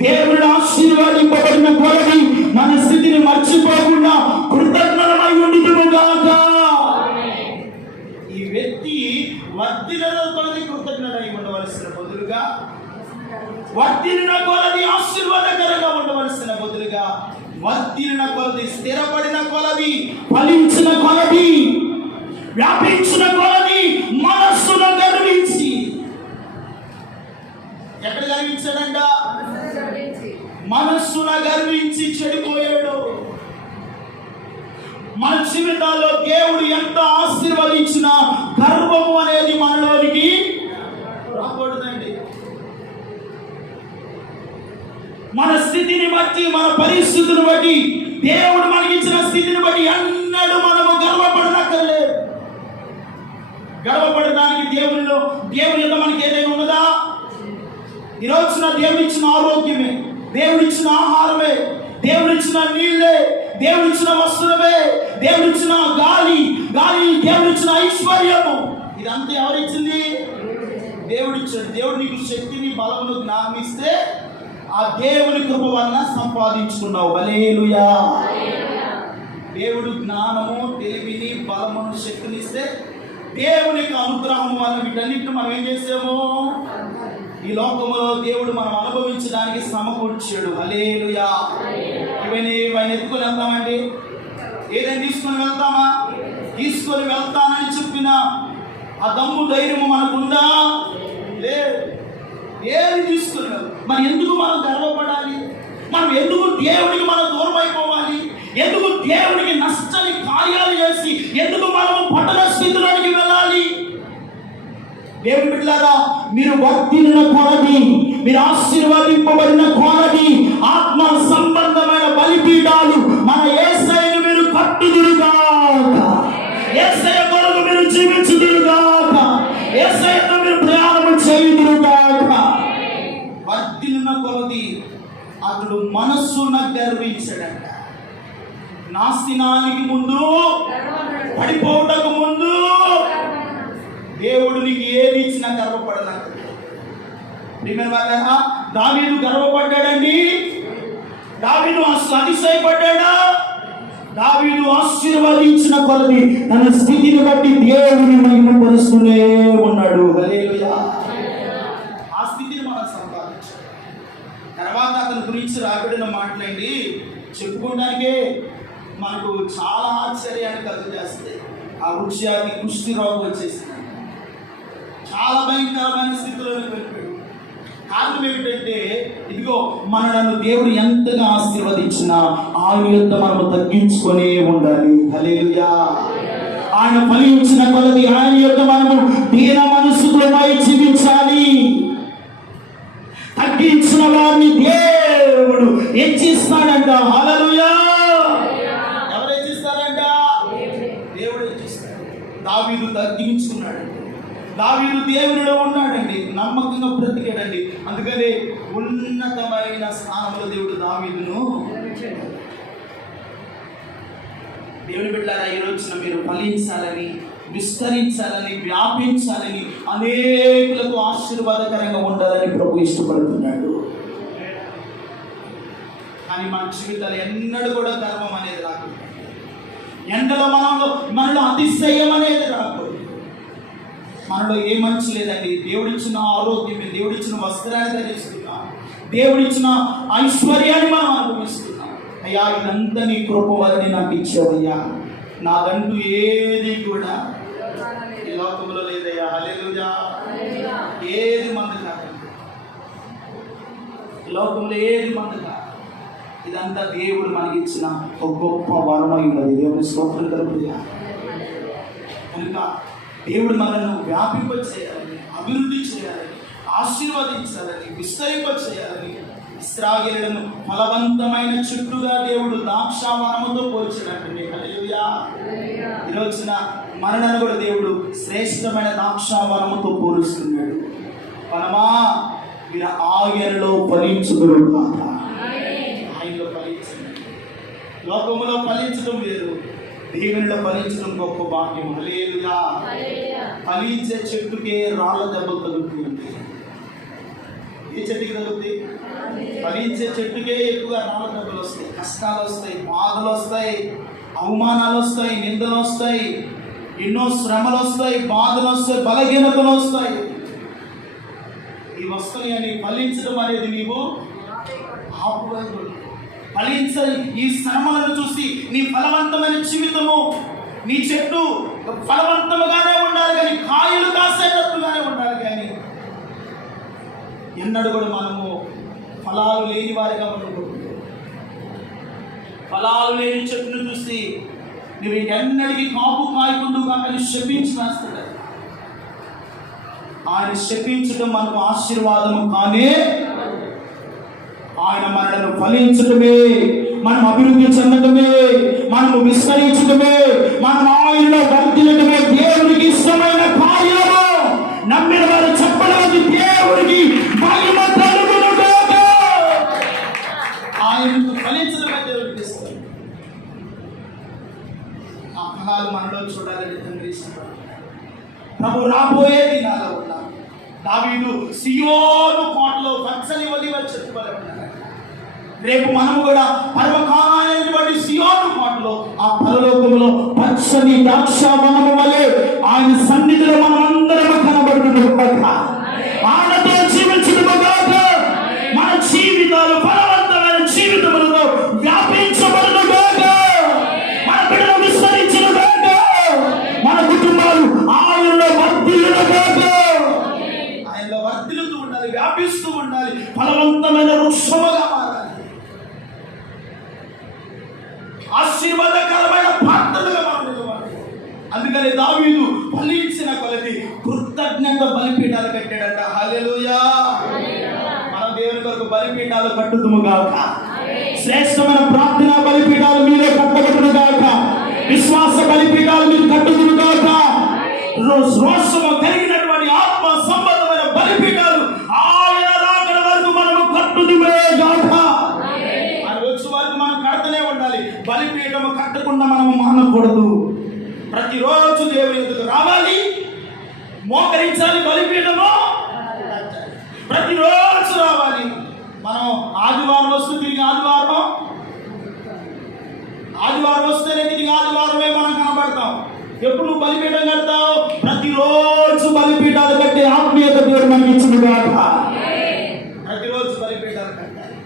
దేవుడు ఆశీర్వాదింపబడిన కొలది మన స్థితిని మర్చిపోకుండా కృతజ్ఞతమై ఉండుదుము గాక. ఈ వ్యక్తి వర్ధిల్లిన కొలది కృతజ్ఞతమై ఉండవలసిన బదులుగా, వర్ధిల్లిన కొలది ఆశీర్వాదకరంగా ఉండవలసిన బదులుగా, వర్ధిల్లిన కొలది, స్థిరపడిన కొలది, ఫలించిన కొలది, వ్యాపించిన కొలది మనస్సును గర్వించి, ఎక్కడ గర్వించాడంట? మనస్సును గర్వించి చెడిపోయాడు. మన జీవితాల్లో దేవుడు ఎంత ఆశీర్వదించినా గర్వము అనేది మనలోనికి రాకూడదండి. మన స్థితిని బట్టి, మన పరిస్థితిని బట్టి, దేవుడు మనకిచ్చిన స్థితిని బట్టి ఎన్నడూ మనము గర్వపడనక్కర్లేదు. గర్వపడడానికి దేవుని యొక్క మనకి ఏదైనా ఉన్నదా? ఈరోజున దేవుడిచ్చిన ఆరోగ్యమే, దేవుడిచ్చిన ఆహారమే, దేవుడిచ్చిన నీళ్ళే, దేవుడిచ్చిన వస్త్రమే, దేవుడిచ్చిన గాలి, దేవుడిచ్చిన ఐశ్వర్యము, ఇదంతా ఎవరిచ్చింది? దేవుడిచ్చాడు. దేవుడు నీకు శక్తిని, బలమును, జ్ఞానం ఇస్తే ఆ దేవుని కృప వలన సంపాదించుకున్నావు. హల్లెలూయా. దేవుడు జ్ఞానము, తెలివిని, బలమును, శక్తిని ఇస్తే దేవునికి అనుగ్రహం వలన వీటన్నిటిని మనం ఏం చేసాము? ఈ లోకములో దేవుడు మనం అనుభవించడానికి సమకూర్చాడు. హల్లెలూయా. ఇవన్నీ ఎత్తుకొని వెళ్తామండి? ఏదైనా తీసుకొని వెళ్తామా? తీసుకొని వెళ్తానని చెప్పిన ఆ దమ్ము ధైర్యము మనకుందా? లేదు. ఏది తీసుకొని వెళ్తాం? మరి ఎందుకు మనం గర్వపడాలి? మనం ఎందుకు దేవుడికి మనం దూరం అయిపోవాలి? ఎందుకు దేవుడికి నష్టని కార్యాలు చేసి ఎందుకు మనము పట్టణ స్థితిలోనికి వెళ్ళాలి? దేవుని బిడ్డలారా, మీరు వర్ధిల్లిన కొలది, మీరు ఆశీర్వదింపబడిన కొలది ఆత్మ సంబంధమైన బలిపీఠాలు మన యేసయ్యను మీరు కట్టుదురుగాక. యేసయ్య కొరకు మీరు జీవించుదురుగాక. యేసయ్యతో మీరు ప్రయాణం చేయుదురుగాక. వర్ధిల్లిన కొలది అతడు మనస్సున గర్వించడంట. నాశనానికి ముందు, పడిపోవటకు ముందు దేవుడు నీకు ఏది ఇచ్చినా గర్వపడలేదు. దావీదు గర్వపడ్డాడండి? దావీదు అతిశయపడ్డాడా? దావీదు ఆశీర్వదించిన కొలది తన స్థితిని బట్టి దేవుని మహిమపరుస్తూనే ఉన్నాడు. హల్లెలూయా. ఆ స్థితిని మనం సంపాదించాలి. తర్వాత అతని గురించి రాబడిన మాటలండి చెప్పుకోవడానికే మనకు చాలా ఆశ్చర్యాన్ని కలుగజేస్తాయి. ఆ వృక్షానికి కుష్టి రోగం వచ్చేసింది. చాలా భయంకరమైన స్థితిలోకి వెళ్ళిపోయాడు. కారణం ఏమిటంటే, ఇదిగో మనలను దేవుడు ఎంతగా ఆశీర్వదించినా ఆయన యొక్క మనము తగ్గించుకొనే ఉండాలి. హల్లెలూయా. ఆయన ఫలించిన కొలది ఆయన యొక్క మనము దీన మనసుతో జీవించాలి. తగ్గించిన వారిని దేవుడు హెచ్చిస్తాడంట. హల్లెలూయా. ఎవరు హెచ్చిస్తారంట? దేవుడు హెచ్చిస్తాడు. దావీదు తగ్గించుకున్నాడు. దావీదు దేవునిలో ఉన్నాడండి, నమ్మకంగా బ్రతికాడండి. అందుకనే ఉన్నతమైన స్థానంలో దేవుడు దావీదును. దేవుని బిడ్డలారా, ఈ రోజున మీరు ఫలించాలని, విస్తరించాలని, వ్యాపించాలని, అనేకులకు ఆశీర్వాదకరంగా ఉండాలని ప్రభు ఇష్టపడుతున్నాడు. కానీ మన జీవితాలు ఎన్నడూ కూడా గర్వం అనేది రాకూడదు. ఎండలో మనలో అతిశయం అనేది రాకూడదు. మనలో ఏ మంచి లేదండి. దేవుడిచ్చిన ఆరోగ్యమే, దేవుడిచ్చిన వస్త్రాన్ని ధరిస్తున్నాం, దేవుడిచ్చిన ఐశ్వర్యాన్ని మనం అనుభవిస్తున్నాం. అయ్యా, ఇదంతా నీ కృప వల్లనే నాకు ఇచ్చావయ్యా. నాకంటూ ఏది కూడా ఈ లోకంలో లేదయ్యా. హల్లెలూయా. ఏది మంది కాదండి, ఈ లోకంలో ఏది మంది కాదు. ఇదంతా దేవుడు మనకి ఇచ్చిన ఒక గొప్ప వరమై ఉన్నది. దేవుని స్తోత్రం కలుగుతుంది. కనుక దేవుడు మనల్ని వ్యాపింప చేయాలని, అభివృద్ధి చేయాలని, ఆశీర్వదించాలని, విస్తరింప చేయాలని ఇశ్రాయేలును ఫలవంతమైన చెట్టుగా దేవుడు ద్రాక్షావనముతో పోల్చినట్టు. హల్లెలూయా. ఈ రోజున మనలను కూడా దేవుడు శ్రేష్టమైన ద్రాక్షావనముతో పోలుస్తున్నాడు. మనమా మీరు ఆయనలో ఫలించుదురు కాక. ఆయనలో ఫలించండి. లోకములో ఫలించడం వేరు, దేవునిలో ఫలించడం గొప్ప భాగ్యం. హల్లెలూయా. ఫలించే చెట్టుకే రాళ్ళ దెబ్బలు తగులుతుంది. ఏ చెట్టుకి తగులుతాయి? ఫలించే చెట్టుకే ఎక్కువగా రాళ్ళ దెబ్బలు వస్తాయి, కష్టాలు వస్తాయి, బాధలు వస్తాయి, అవమానాలు వస్తాయి, నిందలు వస్తాయి, ఎన్నో శ్రమలు వస్తాయి, బాధలు వస్తాయి, బలహీనతలు వస్తాయి. ఈ వస్తాయి అని ఫలించడం అనేది నీవు ఆపువేయకూడదు. ఫలించాలి. ఈ శ్రమలను చూసి నీ ఫలవంతమైన జీవితము, నీ చెట్టు ఫలవంతముగానే ఉండాలి కానీ కాయలు కాసేటట్టుగానే ఉండాలి. కానీ ఎన్నడూ కూడా మనము ఫలాలు లేని వారిగా ఉండకూడదు. ఫలాలు లేని చెట్టును చూసి నువ్వు ఎన్నడికి కాపు కాయకుండా కానీ శపించి వేస్తాడు. ఆయన శపించడం మనకు ఆశీర్వాదము కానీ ఆయన మనలను ఫలించడమే, మనం అభివృద్ధి చెందడమే, మనము విస్తరించడమే, మనం ఆయనలో వర్ధిల్లడమే దేవునికి ఇష్టమైన కార్యము. నమ్మిన వారు చెప్పడానికి దేవుడికి మహిమ కలుగును గాక. ఆయనకు ఫలించడమే దేవుడికి ఇష్టం. ఆ ఫలాలు మనలో చూడాలని తండ్రి ఇష్టపడ. ప్రభు రాబోయే దినాల్లో ఉన్నాం. దావీదు సియోను కోటలో పచ్చని ఒలివ చెట్టు వలె ఉన్నాడు. రేపు మనము కూడా పర్వకాలమైనటువంటి సియోను కోటలో ఆ పరలోకములో పచ్చని ద్రాక్షావనము వలె ఆయన సన్నిధిలో మనం అందరం కనబడుతున్నాం. ఆయనతో జీవించుదుముగాక. మన జీవితాలు ఫలవంతమైన జీవితములతో వ్యాపించబడునుగాక. మన బిడ్డలు విస్తరించునుగాక. మన కుటుంబాలు ఆయనలో వర్ధిల్లునుగాక. ఆయనలో వర్ధిల్లుతూ ఉండాలి, వ్యాపిస్తూ ఉండాలి, ఫలవంతమైన వృక్షముగా మారాలి, ఆశీర్వాదకరమైన ప్రార్థనగా మారాలి. అందుకని దావీదు ఫలించిన కొలది కృతజ్ఞత బలిపీఠాలు కట్టాడంట. హల్లెలూయా. మన దేవుని కొరకు బలిపీఠాలు కట్టుదుముగాక. శ్రేష్టమైన ప్రార్థన బలిపీఠాలు మీలో కట్టబడునుగాక. విశ్వాస బలిపీఠాలు మీరు కట్టుదురుగాక. రోషము కలిగినటువంటి ఆత్మ సంబంధమైన బలిపీఠాలు ఆయన రాకడ వరకు మనము కట్టుదుముగాక. ఆయన వచ్చే వరకు మనం కడుతూనే ఉండాలి. బలిపీఠము కట్టకుండా మనము మానకూడదు. ప్రతిరోజు దేవుని ఎదుగు రావాలి, మోకరించాలి, బలిపీఠము ప్రతిరోజు రావాలి. మనం ఆదివారం వస్తూ తిరిగి ఆదివారం వస్తేనే తిరిగి ఆదివారమే మనం కనబడతాం. ఎప్పుడు బలిపీఠం కడతావు? ప్రతిరోజు బలిపీఠాలు కట్టే ఆత్మీయత దేవుడు మనకి ఇచ్చినగాక. ప్రతిరోజు బలిపీఠాలు కట్టాలి.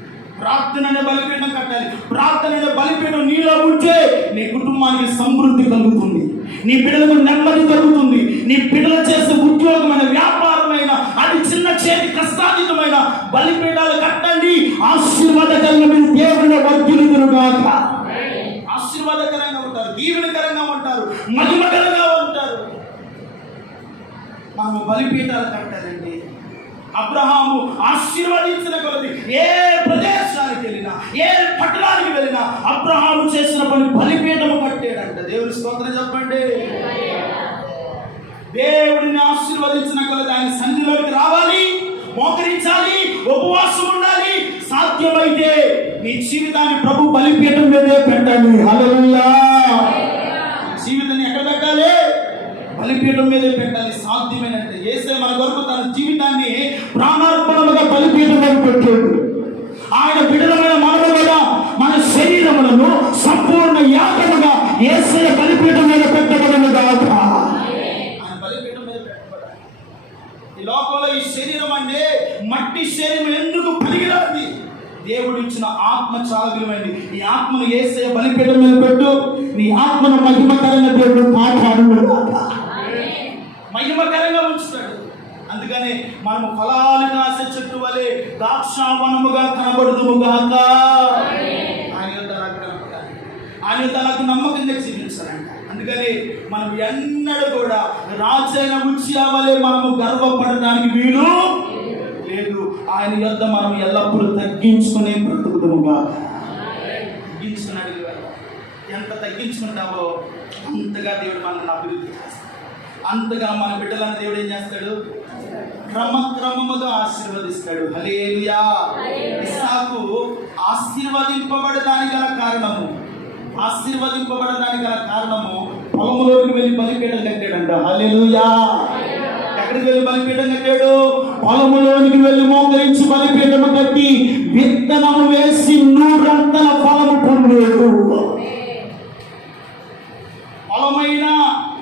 ప్రార్థన అనే బలిపీఠం కట్టాలి. ప్రార్థన అనే బలిపీఠం నీలో ఉంటే నీ కుటుంబానికి సమృద్ధి కలుగుతుంది, నీ బిడ్డలకు నెమ్మది కలుగుతుంది. నీ బిడ్డలు చేసే ఉద్యోగమైన, వ్యాపారమైన, అది చిన్న చేతి కష్టాతీతమైన బలిపీఠాలు కట్టండి. ఆశీర్వాదకరంగా దేవుని వర్ధిల్లుదురుగాక. ఆశీర్వాదకరంగా ఉంటారు, దీవెనకరంగా ఉంటారు, మహిమకరంగా ఉంటారు. మనము బలిపీఠాలు కట్టాలండి. అబ్రహాము ఆశీర్వదించిన కొలది ఏ ప్రదేశానికి వెళ్ళినా, ఏ పట్టణానికి వెళ్ళినా అబ్రహాము చేసిన పని బలిపీఠము కట్టాడంట. దేవుని స్తోత్రం చెప్పండి. దేవుడిని ఆశీర్వదించిన కొలది ఆయన సన్నిధిలోకి రావాలి, మోకరించాలి, ఉపవాసం ఉండాలి. సాధ్యమైతే నీ జీవితాన్ని ప్రభు బలిపీఠం మీదే పెట్టండి. హల్లెలూయా. జీవితాన్ని ఎక్కడ పెట్టాలి? బలిపీఠం మీదే పెట్టాలి. సాధ్యమైనంటే యేసే మన కొరకు తన జీవితాన్ని ప్రాణార్పణముగా బలిపీఠం మీద పెట్టాడు. ఆయన బిడ్డలమైన మనము కూడా మన శరీరములను సంపూర్ణ యాగముగా యేసే బలిపీఠం మీద పెట్టబడను గాక. ఆయన బలిపీఠం మీద పెట్టబడాలి. ఈ లోకంలో ఈ శరీరం అంటే మట్టి శరీరం ఎందుకు పనికిరాదు? దేవుడు ఇచ్చిన ఆత్మ చాలా విలువైంది. ఈ ఆత్మను యేసే బలిపీఠం మీద పెట్టు. నీ ఆత్మను మహిమకరంగా దేవుడు కాపాడును గాక. మహిమకరంగా ఉంచుతాడు. అందుకని మనము ఫలాలు కాసే చెట్టు వలె ద్రాక్షావనముగా కనబడుదుముగాక. ఆయన తనకు నమ్మకంగా జీవించాలంట. అందుకని మనం ఎన్నడూ కూడా రాజైన ఉజ్జియా వలె మనము గర్వపడడానికి వీలు లేదు. ఆయన యొద్ద మనం ఎల్లప్పుడూ తగ్గించుకునే బ్రతుకుదుముగా. తగ్గించుకున్నాడు. ఎంత తగ్గించుకుంటావో అంతగా దేవుడు మనల్ని అభివృద్ధి చేస్తాడు. అంతగా మన బిడ్డలను దేవుడు ఏం చేస్తాడు? క్రమక్రమముగా ఆశీర్వదిస్తాడు. హల్లెలూయా. ఇస్సాకు ఆశీర్వదింపబడడానికి గల కారణము పొలంలోకి వెళ్ళి బలిపీఠం కట్టాడంట. హల్లెలూయా. ఎక్కడికి వెళ్ళి బలిపీఠం కట్టాడు? పొలంలోనికి వెళ్ళి మోకరించి బలిపీఠము కట్టి విత్తనము వేసి 100 ఫలము పొందాడు.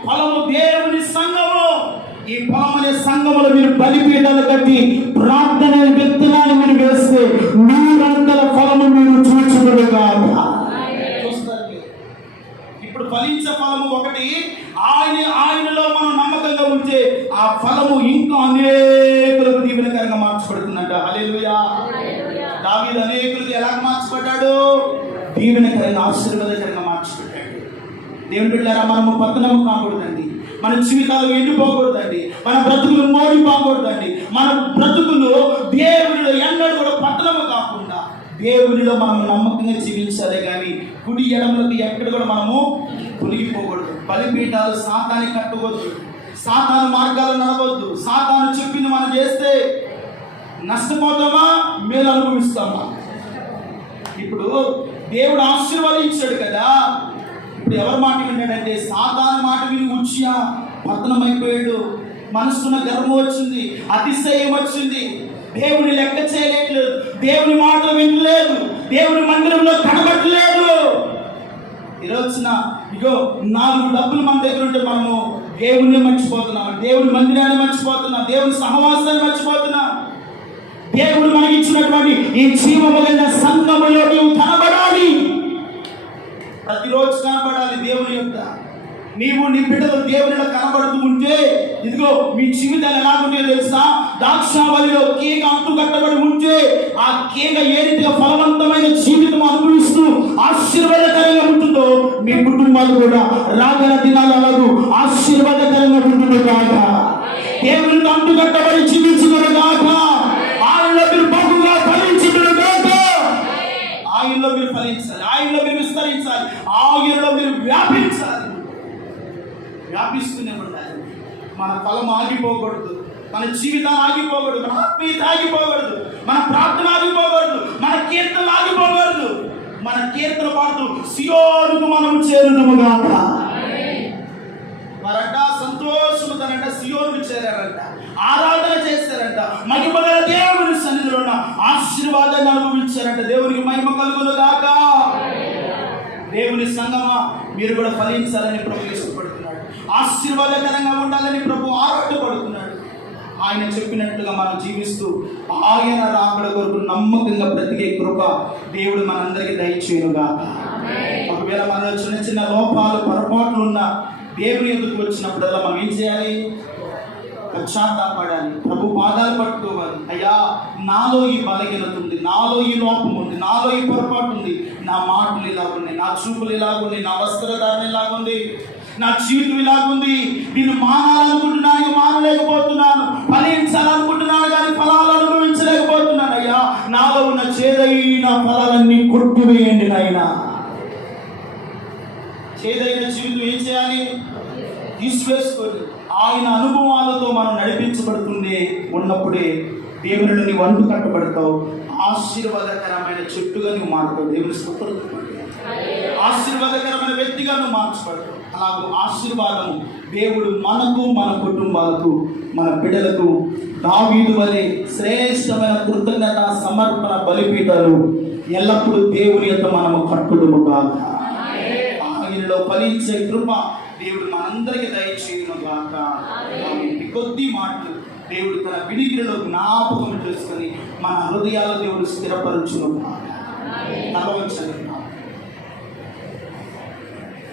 ఫలము దేవుని సంఘము. ఈ పొలం అనే సంఘములో మీరు బలిపీఠాలు కట్టి ప్రార్థన విత్తనాలు మీరు వేస్తే 100 ఫలము మీరు చూచుదురుగా. ఇప్పుడు ఫలించే ఫలము ఒకటి. ఆయనలో మనం నమ్మకంగా ఉంటే ఆ ఫలము ఇంకా అనేకులకు దీవెనకరంగా మార్చబడుతుందంట. హల్లెలూయా. దావీదు అనేకులకు ఎలా మార్చబడ్డాడు? దీవెనకరంగా, ఆశీర్వాదకరంగా మార్చబడ్డాడు. దేవుని బిడ్డలారా, మనము పతనము కాకూడదండి. మన జీవితాలు ఎండిపోకూడదండి. మన బ్రతుకులు మోడిపోకూడదండి. మన బ్రతుకులు దేవునిలో ఎన్నడూ కూడా పతనము కాకుండా దేవునిలో మనం నమ్మకంగా జీవించాలి. కానీ కుడి ఎడమలకు ఎక్కడ కూడా మనము తొలగిపోకూడదు. బలిపీఠాలు సాతానికి కట్టవద్దు. సాతాను మార్గాలు నడవద్దు. సాతాను చెప్పింది మనం చేస్తే నష్టపోతామా, మేలు అనుభవిస్తామా? ఇప్పుడు దేవుడు ఆశీర్వదించాడు కదా. ఇప్పుడు ఎవరి మాట విన్నాడంటే సాతాను మాట విని ఉజ్జియా పతనం అయిపోయాడు. మనసున్న గర్వం వచ్చింది, అతిశయం వచ్చింది. దేవుని లెక్క చేయలేదు, దేవుని మాటలు వినలేదు, దేవుని మందిరంలో కనబడలేదు. ఈరోజున ఇగో 4 డబ్బులు మన దగ్గర ఉంటే మనము దేవుణ్ణి మర్చిపోతున్నాం, దేవుని మందిరాన్ని మర్చిపోతున్నాం, దేవుని సహవాసాన్ని మర్చిపోతున్నాం. దేవుడు మనకి ఇచ్చినటువంటి ఈ జీవము కలిగిన సంఘములో నీవు కనబడాలి. ప్రతిరోజు కనబడాలి దేవుని యొక్క. నీవు నీ బిడ్డలు దేవునిలో కనబడుతూ ఉంటే ఇదిగో మీ జీవితాలు ఎలాగుంటే తెలుసా? ద్రాక్షావళిలో కేక అంటు కట్టబడి ఉంటే ఆ కేక ఏ రీతిగా ఫలవంతమైన జీవితం అనుభవిస్తూ ఆశీర్వాదకరంగా ఉంటుందో మీ కుటుంబాలు కూడా రాగల దినాలు అలాగూ ఆశీర్వాదకరంగా ఉంటుంది కాక. దేవునితో అంటు కట్టబడి జీవించుకుని కాక. ఆయనలో మీరు బహుగా ఫలించుకుని కాక. ఆయనలో మీరు ఫలించాలి, ఆయనలో మీరు విస్తరించాలి, ఆయనలో మీరు వ్యాపిస్తూనే ఉండాలి. మన ఫలం ఆగిపోకూడదు, మన జీవితాలు ఆగిపోకూడదు, మన ఆత్మీయత ఆగిపోకూడదు, మన ప్రార్థన ఆగిపోకూడదు, మన కీర్తనలు ఆగిపోకూడదు. మన కీర్తన పాడుతూ సియోనుకు మనం చేరుదుముగాక. వారంట సంతోషముతోనంట సియోనుకు చేరారంట, ఆరాధన చేశారంట, మహిమగల దేవుని సన్నిధిలో ఉన్న ఆశీర్వాదాన్ని అనుభవించారంట. దేవునికి మహిమ కలుగునుగాక. దేవుని సంగమా, మీరు కూడా ఫలించాలని ప్రభు ఇష్టపడుతున్నాడు. ఆశీర్వాదకరంగా ఉండాలని ప్రభు ఆరాటపడుతున్నాడు. ఆయన చెప్పినట్లుగా మనం జీవిస్తూ ఆయన రాకడ కొరకు నమ్మకంగా బ్రతికే కృప దేవుడు మనందరికీ దయచేయునుగా. ఒకవేళ మనలో చిన్న చిన్న లోపాలు, పొరపాట్లు ఉన్న దేవుని ఎదురుకు వచ్చినప్పుడల్లా మనం ఏం చేయాలి? పశ్చాత్తాపడాలి, ప్రభు పాదాలు పట్టుకోవాలి. అయ్యా, నాలో ఈ బలహీనత ఉంది, నాలో ఈ లోపం ఉంది, నాలో ఈ పొరపాటు ఉంది, నా మాటలు ఇలాగున్నాయి, నా చూపులు ఇలాగున్నాయి, నా వస్త్రధారణ ఇలాగుంది, నా జీవితం ఇలాగుంది. నేను మానాలనుకుంటున్నాను, మానలేకపోతున్నాను, ఫలించాలనుకుంటున్నాను కానీ ఫలాలు అనుభవించలేకపోతున్నాను. అయ్యా, నాలో ఉన్న చేదైన ఫలాలన్నీ కొట్టివేయండి నాయనా. చేదైన జీవితం ఏం చేయాలి? తీసివేసుకోండి. ఆయన అనుభవాలతో మనం నడిపించబడుతుండే ఉన్నప్పుడే దేవునిలో నీవు అంటు కట్టబడతావు. ఆశీర్వాదకరమైన చెట్టుగా నువ్వు మారుతావు. దేవుని స్తోత్రం. ఆశీర్వాదకరమైన వ్యక్తిగా నువ్వు మార్చబడతావు. అలాగే ఆశీర్వాదము దేవుడు మనకు, మన కుటుంబాలకు, మన బిడ్డలకు దావీదు వలె శ్రేష్టమైన కృతజ్ఞత సమర్పణ బలిపీఠాలు ఎల్లప్పుడూ దేవుని యొక్క మనము కట్టుదుముగా. ఆయనలో ఫలించే కృప దేవుడు మనందరికీ దయచేయునుగాక. కొద్ది మాటలు దేవుడు తన వినికిడిలో జ్ఞాపకం చేసుకొని మన హృదయాల దేవుడు స్థిరపరచును.